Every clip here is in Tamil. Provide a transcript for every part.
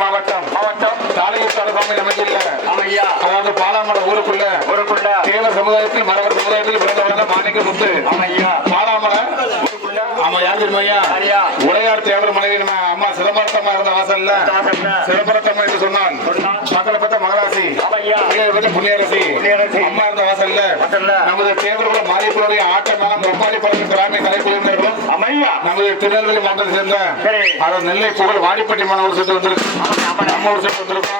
மாவட்டம் தாளையூர் அமைந்துள்ள அதாவது பாலாமலை ஊருக்குள்ள தேவர் சமுதாயத்தில் மரவர் சமுதாயத்தில் பிறந்தவங்க மாணிக்க முத்து பாலாமலை ஆமா யாரு தெரியுமா உடையார் தேவர் மனைவி அம்மா சிதம்பரத்தம்மா இருந்த வாசல்ல சிதம்பரத்தம்மா என்று சொன்னால் மக்களை பத்த மகராசி புண்ணியரசி அம்மா இருந்த வாசல்ல நமது தேவர்கள மாரியப்பனுடைய ஆட்டமெல்லாம் பொம்மாடி பறக்கும் கிராமிய கலை குழுவினர்களும் நமது திருநெல்வேலி மாவட்டத்தை சேர்ந்த அதாவது நெல்லை புகழ் வாடிப்பட்டி மாணவர் சேர்த்து வந்திருக்கு நம்ம ஒரு சேர்த்து வந்திருக்கோம்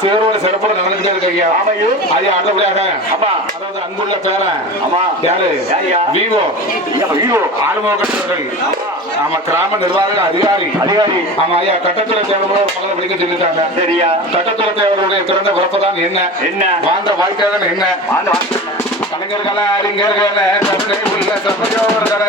சேரோட சிறப்போட நடந்துகிட்டே இருக்கு ஐயா அது அடுத்தபடியாக அதாவது அன்புள்ள பேரன் யாரு விவோ ஆளுமுகர்கள் ஆமா கிராம நிர்வாக அதிகாரி ஆமா ஐயா கட்டத்துறை தேவர்களோட பலரை பிடிக்க சொல்லிட்டாங்க கட்டத்துறை தேவர்களுடைய திறந்த பிறப்புதான் என்ன வாழ்ந்த வாழ்க்கை தான் என்ன கலைஞர்கள அறிஞர்கள உள்ள சபையோர்கள